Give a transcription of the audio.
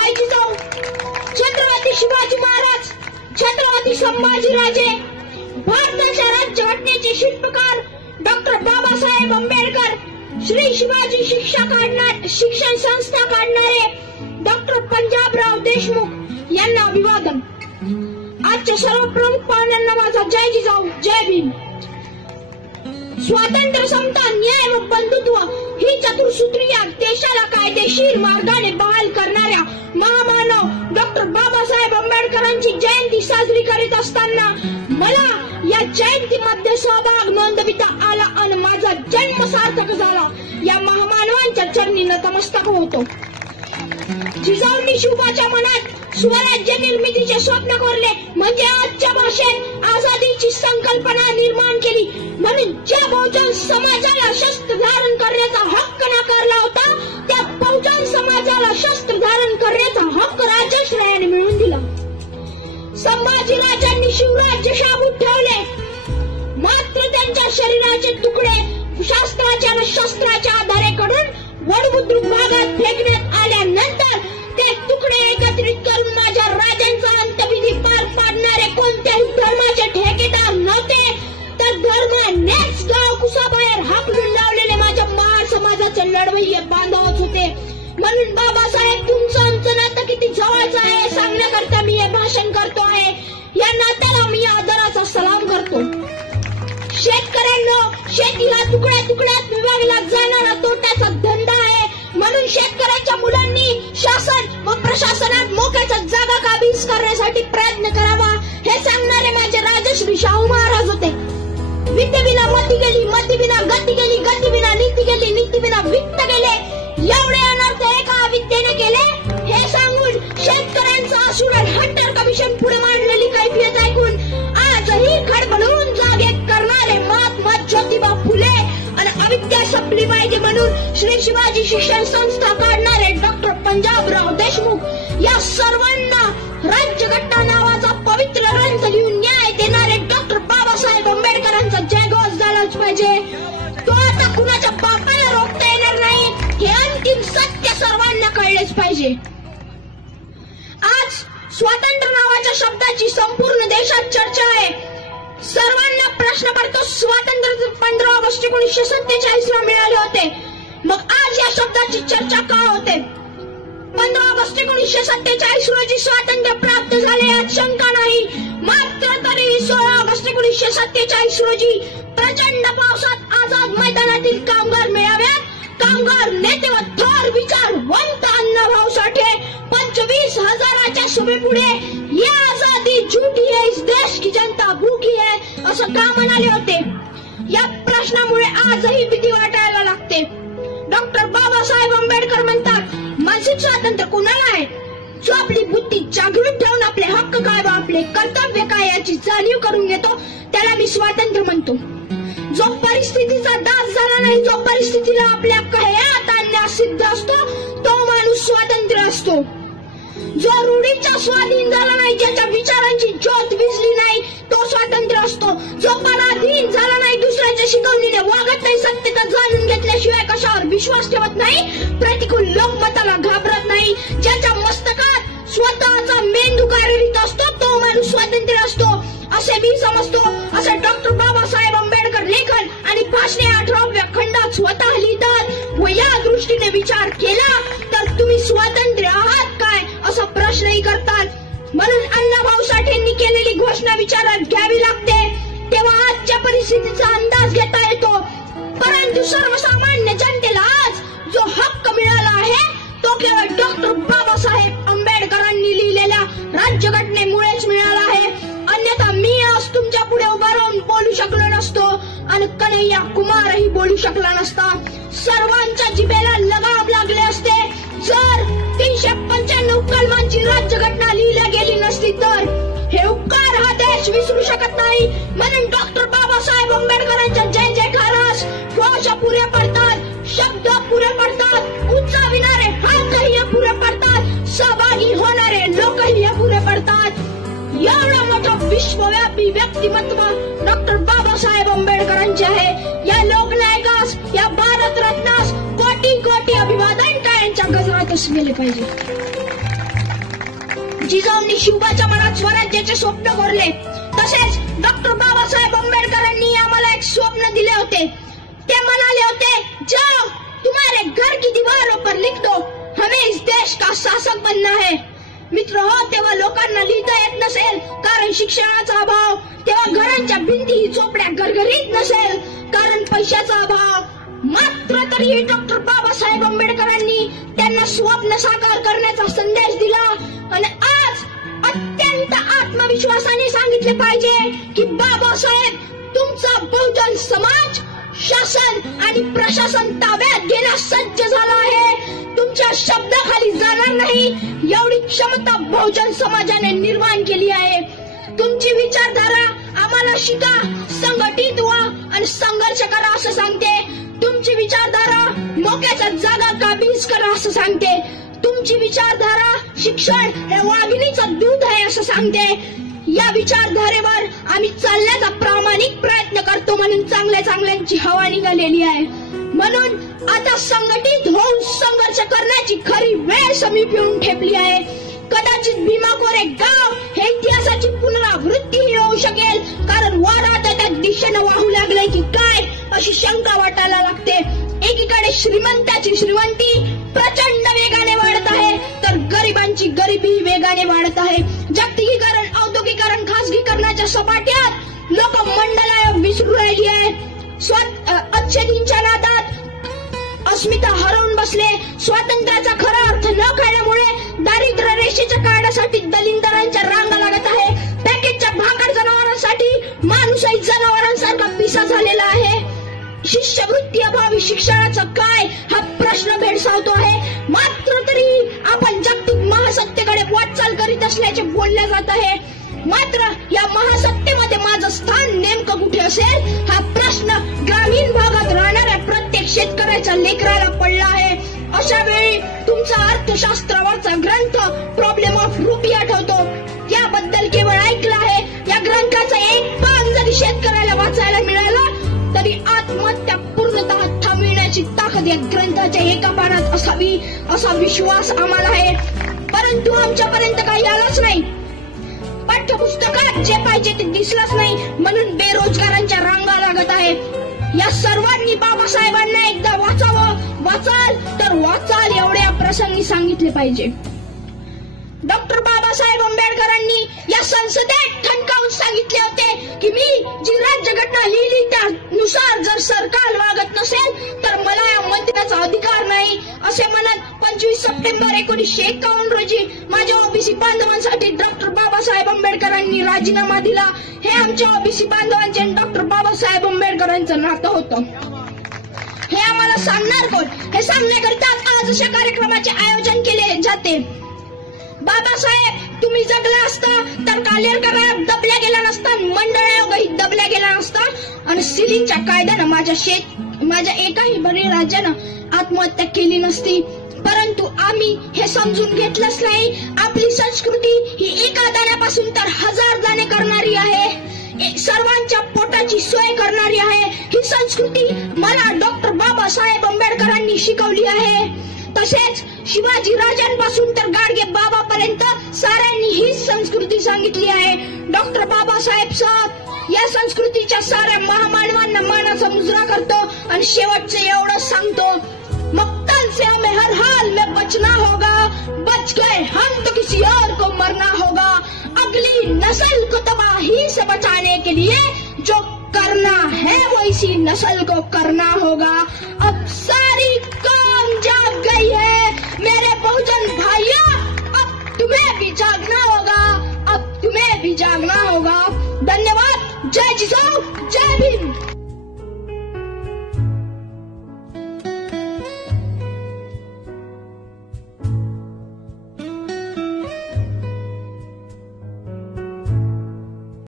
आई जिजाऊ छत्रपती शिवाजी महाराज, छत्रपती संभाजीराजे, भारताच्या राज्यघटनेचे शिल्पकार डॉक्टर बाबासाहेब आंबेडकर, श्री शिवाजी शिक्षण संस्था काढणारे डॉक्टर पंजाबराव देशमुख यांना अभिवादन. आजच्या सर्व प्रमुख पाहुण्यांना माझा जय जिजाऊ, जय भीम. स्वातंत्र्य, समता, न्याय व बंधुत्व ही चतुर्सूत्रीय देशाला कायदेशीर मार्गाने बहाल करणाऱ्या महामानव डॉक्टर बाबासाहेब आंबेडकरांची जयंती साजरी करीत असताना मला या जयंतीमध्ये सहभाग नोंदविता आला आणि माझा जन्म सार्थक झाला. या महामानवांच्या चरणी नतमस्तक होतो. जिजाऊंनी शिवबाच्या मनात स्वराज्य निर्मितीचे स्वप्न कोरले, म्हणजे आजच्या भाषेत आझादीची संकल्पना निर्माण केली. म्हणून ज्या बहुजन समाजाला शस्त्र धारण करण्याचा हक्क नाकारला होता, त्या बहुजन समाजाला शस्त्र धारण करण्याचा हक्क राजश्रयाने मिळवून दिला. संभाजीराजांनी शिवराज्य शाबूत ठेवले, मात्र त्यांच्या शरीराचे तुकडे शास्त्राच्या व शस्त्राच्या आधारे कडून वडबुद्रुक भागात फेकण्यात आल्यानंतर ते तुकडे एकत्रित करून माझ्या राजांचा अंत्यविधी पार पाडणारे कोणत्याही धर्माचे ठेकेदार नव्हते, तर धर्मानेच गाव कुसाबाहेर हाकलून लावलेले माझ्या महार समाजाचे लढवय्ये बांधवच होते. म्हणून बाबासाहेब, तुमचं आमचं नातं किती जवळचं आहे सांगण्याकरता मी हे भाषण करतो आहे. या नात्याला मी आदराचा सलाम करतो. शेतकऱ्यांनो, शेती हा तुकड्या तुकड्यात विभागला जाणारा तोट्याचा धंदा आहे. म्हणून शेतकऱ्यांच्या मुलांनी शासन व प्रशासनात मोक्याच्या जागा काबीज करण्यासाठी प्रयत्न करावा हे सांगणारे माझे राजश्री शाहू महाराज होते. विद्येविना मती गेली, मतीविना गती गेली, गतीविना नीती गेली, नीतीविना वित्त गेले. एवढे अनर्थ एका विद्येने केले हे सांगून शेतकऱ्यांचा आसुरड हंटर कमिशन पुढे मांडलेली कैफियत ऐकून आजही खडबडून जागे करणारे महात्मा ज्योतिबा फुले आणि अविद्या संपली पाहिजे म्हणून श्री शिवाजी शिक्षण संस्था काढणारे डॉक्टर पंजाबराव देशमुख या सर्वांना राज्यघटना नावाचा पवित्र ग्रंथ लिहून न्याय देणारे डॉक्टर बाबासाहेब आंबेडकरांचा जयघोष झालाच पाहिजे. तो आता कुणाच्या बापाला रोखता येणार नाही हे अंतिम सत्य सर्वांना कळलेच पाहिजे. आज स्वातंत्र्य नावाच्या शब्दाची संपूर्ण देशात चर्चा आहे. सर्वांना प्रश्न पडतो, स्वातंत्र्य 15 ऑगस्ट 1947 ला मिळाले होते, मग आज या शब्दाची चर्चा का होते? 15 ऑगस्ट 1947 रोजी स्वातंत्र्य प्राप्त झाले यात शंका नाही. मात्र तरीही 16 ऑगस्ट 1947 रोजी प्रचंड पावसात आझाद मैदानातील कामगार मेळाव्यात कामगार नेते व थोर विचारवंत अण्णाभाऊ साठे 25,000च्या सभेपुढे ये आजादी झूठी है, इस देश की जनता भूखी है असं का म्हणाले होते? या प्रश्नामुळे आजही भीती वाटायला लागते. डॉक्टर बाबासाहेब आंबेडकर म्हणतात, मानसिक स्वातंत्र्य कोणाला आहे? जो आपली बुद्धी जागृत ठेवून आपले हक्क काय व आपले कर्तव्य काय याची जाणीव करून घेतो त्याला मी स्वातंत्र्य म्हणतो. जो परिस्थितीचा दास झाला नाही, जो परिस्थितीला आपल्या कह्यात आणण्यास सिद्ध असतो तो माणूस स्वातंत्र्य असतो. जो रूढीच्या स्वाधीन झाला नाही, ज्याच्या विचारांची ज्योत विझली नाही तो स्वातंत्र्य असतो. जो पराधीन झाला नाही, दुसऱ्याच्या शिकवणीने वागत नाही, सत्यता जाणून घेतल्याशिवाय कशावर विश्वास ठेवत नाही, प्रतिकूल लोकमताला घाबरत नाही, ज्याच्या मस्तकात स्वतःचा मेंदू कार्यरत असतो तो माणूस स्वातंत्र्य असतो असे मी समजतो. असे डॉक्टर बाबासाहेब आंबेडकर लेखन आणि भाषणे 18व्या खंडात स्वतः लिहितात व या दृष्टीने विचार केला तर तुम्ही स्वातंत्र्य आहात काय असा प्रश्नही करतात. म्हणून अण्णाभाऊ साठेंनी केलेली घोषणा विचारात घ्यावी लागते, तेव्हा आजच्या परिस्थितीचा अंदाज घेता येतो. परंतु सर्वसामान्य जनतेला आज जो हक्क मिळाला आहे तो केवळ डॉक्टर बाबासाहेब आंबेडकरांनी लिहिलेल्या राज्यघटनेमुळेच मिळाला आहे. अन्यथा मी आज तुमच्या पुढे उभा राहून बोलू शकलो नसतो आणि कन्हैया कुमारही बोलू शकला नसता. सर्वांच्या जिभेला लगाम लागले असते जर 395 कलमांची राज्यघटना लिहिल्या गेली नसती तर. हे उपकार हा देश विसरू शकत नाही. म्हणून डॉक्टर बाबासाहेब आंबेडकरांच्या जय जयकारास घोष पुरे पडतात, शब्द पुरे पडतात, उंचाविणारे हातही पुरे पडतात, सहभागी होणारे लोकही पुरे पडतात. एवढं मोठं विश्वव्यापी व्यक्तिमत्व डॉक्टर बाबासाहेब आंबेडकरांचे आहे. या लोकनायकास, या भारतरत्नास कोटी कोटी अभिवादन टाळ्यांच्या गजरातच गेले पाहिजे. जिजाऊंनी शिवबाच्या मनात स्वराज्याचे स्वप्न कोरले, तसेच डॉक्टर बाबासाहेब आंबेडकरांनी आम्हाला एक स्वप्न दिले होते. ते म्हणाले होते, जाओ तुम्हारे घर की दीवारों पर लिख दो, हमें इस देश का शासक बनना है. मित्र हो, तेव्हा लोकांना लिहिता येत नसेल कारण शिक्षणाचा अभाव, तेव्हा घरांच्या भिंती चोपड्या घरघरीत नसेल कारण पैशाचा अभाव. मात्र तरीही डॉक्टर बाबासाहेब आंबेडकरांनी त्यांना स्वप्न साकार करण्याचा संदेश दिला आणि आज अत्यंत आत्मविश्वासाने सांगितले पाहिजे की बाबासाहेब तुमचा बहुजन समाज शासन आणि प्रशासन ताब्यात घेण्यास सज्ज झाला आहे. तुमच्या शब्दाखाली जाणार नाही एवढी क्षमता बहुजन समाजाने निर्माण केली आहे. तुमची विचारधारा आम्हाला शिका, संघटित व्हा आणि संघर्ष करा असं सांगते. तुमची विचारधारा मोक्याच्या जागा काबीज करा असं सांगते. तुमची विचारधारा शिक्षण हे वाघिणीचं दूध आहे असं सांगते. या विचारधारेवर आम्ही चालण्याचा प्रामाणिक प्रयत्न करतो म्हणून चांगल्यांची हवा निघालेली आहे. म्हणून आता संघटित होऊन संघर्ष करण्याची खरी वेळ समीप येऊन ठेपली आहे. कदाचित भीमा कोरे गाव हे इतिहासाची पुनरावृत्ती होऊ शकेल कारण वारा त्या दिशेनं वाहू लागले की काय अशी शंका वाटायला लागते. एकीकडे श्रीमंताची श्रीमंती प्रचंड वेगाने वाढत आहे तर गरिबांची गरिबी वेगाने वाढत आहे. जागतिकीकरण, औद्योगिकरण, खासगीकरणाच्या सपाट्यात लोक मंडला विसरू राहिली आहे. अच्छेदींच्या नादात अस्मिता हरवून बसले. स्वातंत्र्याचा खरा अर्थ न कळल्यामुळे दारिद्र्य रेषेच्या काढण्यासाठी दलिंदरांच्या रांगा लागत आहे. पॅकेटच्या भाकर जनावरांसाठी माणूसही जनावरांसारखा पिसा झालेला आहे. शिष्यवृत्ती अभावी शिक्षणाचा काय हा प्रश्न भेडसावतो आहे. मात्र तरी आपण जागतिक महासत्तेकडे वाटचाल करीत असल्याचे बोलले जात आहे. मात्र या महासत्तेमध्ये माझं स्थान नेमकं कुठे असेल हा प्रश्न ग्रामीण भागात राहणाऱ्या प्रत्येक शेतकऱ्याच्या लेकराला पडला आहे. अशा वेळी तुमचा अर्थशास्त्रावरचा ग्रंथ प्रॉब्लेम ऑफ रुपी आठवतो. याबद्दल केवळ ऐकलं आहे. या ग्रंथाचा एक भाग जरी शेतकऱ्याला वाचायला मिळाला तरी आत्महत्या पूर्णतः थांबविण्याची ताकद या ग्रंथाच्या एका पानात असावी असा विश्वास आम्हाला आहे. परंतु आमच्यापर्यंत काही आलाच नाही. पाठ्यपुस्तकात जे पाहिजे ते दिसलंच नाही म्हणून बेरोजगारांच्या रांगा लागत आहेत. या सर्वांनी बाबासाहेबांना एकदा वाचावं, वाचाल तर वाचाल एवढ्या प्रसंगी सांगितले पाहिजे. डॉक्टर बाबासाहेब आंबेडकरांनी या संसदेत ठणकावून सांगितले होते की मी जी राज्यघटना लिहिली त्यानुसार जर सरकार वागत नसेल तर मला या मंत्र्याचा अधिकार नाही असे म्हणत 25 सप्टेंबर 1951 रोजी माझ्या ओबीसी बांधवांसाठी डॉक्टर बाबासाहेब आंबेडकरांनी राजीनामा दिला. हे आमच्या ओबीसी बांधवांचे डॉक्टर बाबासाहेब आंबेडकरांचं नातं होतं. हे आम्हाला सांगणार कोण? हे सांगण्याकरिता आज अशा कार्यक्रमाचे आयोजन केले जाते. बाबासाहेब तुम्ही जगला असता तर कालेरकरात दबल्या गेला नसता, मंडळ आयोगही दबल्या गेला नसता आणि सिलिंगच्या कायद्यानं माझ्या एकाही बळीराजानं आत्महत्या केली नसती. परंतु आम्ही हे समजून घेतलंच नाही. आपली संस्कृती ही एका दाण्यापासून तर 1000 दाणे करणारी आहे, सर्वांच्या पोटाची सोय करणारी आहे. ही संस्कृती मला डॉक्टर बाबासाहेब आंबेडकरांनी शिकवली आहे. तसेच शिवाजी राजांपासून तर गाडगे बाबापर्यंत साऱ्यांनी हीच संस्कृती सांगितली आहे. डॉक्टर बाबासाहेब साहेब या संस्कृतीच्या साऱ्या महामानवांना मानाचा मुजरा करतो आणि शेवटचं एवढं सांगतो, मक्तल से हमें हर हाल में बचना होगा, बच गए हम तो किसी और को मरना होगा, अगली नस्ल को तबाही से बचाने के लिए जो करना है वो इसी नस्ल को करना होगा. अब सारी कौम जाग गई है मेरे बहुजन भाइयों, अब तुम्हें भी जागना होगा, अब तुम्हें भी जागना होगा. धन्यवाद. जय जिजाऊ, जय भीम.